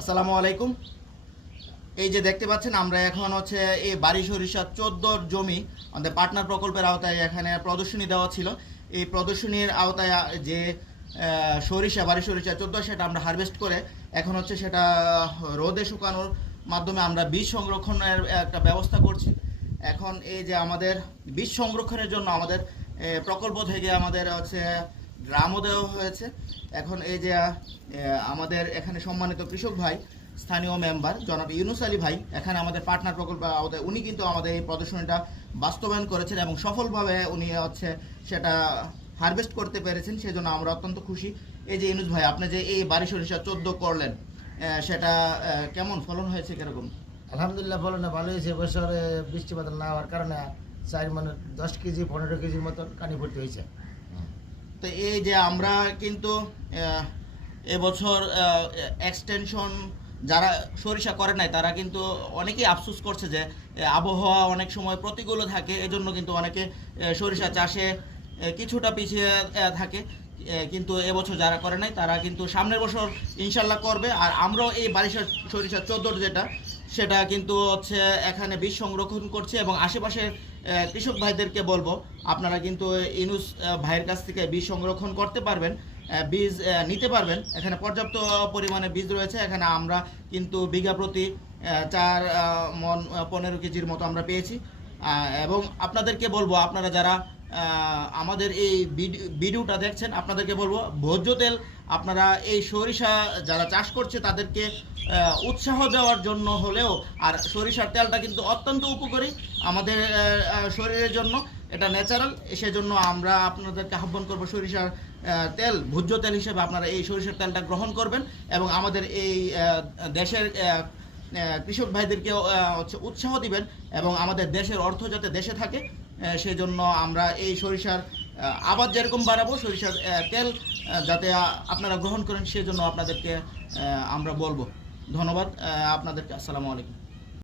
আসসালামু আলাইকুম। এই যে দেখতে পাচ্ছেন আমরা এখন হচ্ছে এই বাড়ি সরিষা 14 জমি আমাদের পার্টনার প্রকল্পের আওতায় এখানে প্রদর্শনী দেওয়া ছিল। এই প্রদর্শনীর আওতায় যে সরিষা বাড়ি সরিষা 14 সেটা আমরা হারভেস্ট করে এখন হচ্ছে সেটা রোদে শুকানোর মাধ্যমে আমরা বীজ সংরক্ষণের একটা ব্যবস্থা করছি। এখন এই যে আমাদের বীজ সংরক্ষণের জন্য আমাদের প্রকল্প থেকে আমাদের হচ্ছে ড্রামও দেওয়া হয়েছে। এখন এই যে আমাদের এখানে সম্মানিত কৃষক ভাই স্থানীয় মেম্বার জনাব ইউনুস আলী ভাই এখানে আমাদের পার্টনার প্রকল্প আওতায় উনি কিন্তু আমাদের এই প্রদর্শনীটা বাস্তবায়ন করেছেন এবং সফলভাবে উনি হচ্ছে সেটা হারভেস্ট করতে পেরেছেন, সেজন্য আমরা অত্যন্ত খুশি। এই যে ইউনুস ভাই আপনি যে এই বাড়ি সরিষা 14 করলেন, সেটা কেমন ফলন হয়েছে, কিরকম? আলহামদুলিল্লাহ ফলনে ভালো হয়েছে। এবছরে বৃষ্টিপাত না হওয়ার কারণে 10 কেজি 15 কেজির মতন কানি ভর্তি হয়েছে। তো এই যে আমরা কিন্তু এবছর এক্সটেনশন যারা সরিষা করে নাই তারা কিন্তু অনেকেই আফসোস করছে যে আবহাওয়া অনেক সময় প্রতিকূল থাকে, এজন্য কিন্তু অনেকে সরিষা চাষে কিছুটা পিছিয়ে থাকে। কিন্তু এবছর যারা করে নাই তারা কিন্তু সামনের বছর ইনশাল্লাহ করবে। আর আমরাও এই বারিশা সরিষা 14 যেটা সেটা কিন্তু হচ্ছে এখানে বীজ সংরক্ষণ করছে এবং আশেপাশের কৃষক ভাইদেরকে বলবো আপনারা কিন্তু ইউনুস ভাইয়ের কাছ থেকে বীজ সংরক্ষণ করতে পারবেন, বীজ নিতে পারবেন। এখানে পর্যাপ্ত পরিমাণে বীজ রয়েছে। এখানে আমরা কিন্তু বিঘা প্রতি 4 মণ 15 কেজির মতো আমরা পেয়েছি। এবং আপনাদেরকে বলবো আপনারা যারা আমাদের এই ভিডিওটা দেখছেন আপনাদেরকে বলবো ভোজ্য তেল আপনারা এই সরিষা যারা চাষ করছে তাদেরকে উৎসাহ দেওয়ার জন্য হলেও, আর সরিষার তেলটা কিন্তু অত্যন্ত উপকারী আমাদের শরীরের জন্য, এটা ন্যাচারাল। সেজন্য আমরা আপনাদেরকে আহ্বান করবো সরিষার তেল ভোজ্য তেল হিসেবে আপনারা এই সরিষার তেলটা গ্রহণ করবেন এবং আমাদের এই দেশের কৃষক ভাইদেরকে হচ্ছে উৎসাহ দিবেন এবং আমাদের দেশের অর্থ যাতে দেশে থাকে সেজন্য আমরা এই সরিষার আবাদ যেরকম বাড়াবো সরিষার তেল যাতে আপনারা গ্রহণ করেন সেজন্য আপনাদেরকে আমরা বলবো। ধন্যবাদ আপনাদেরকে। আসসালামু আলাইকুম।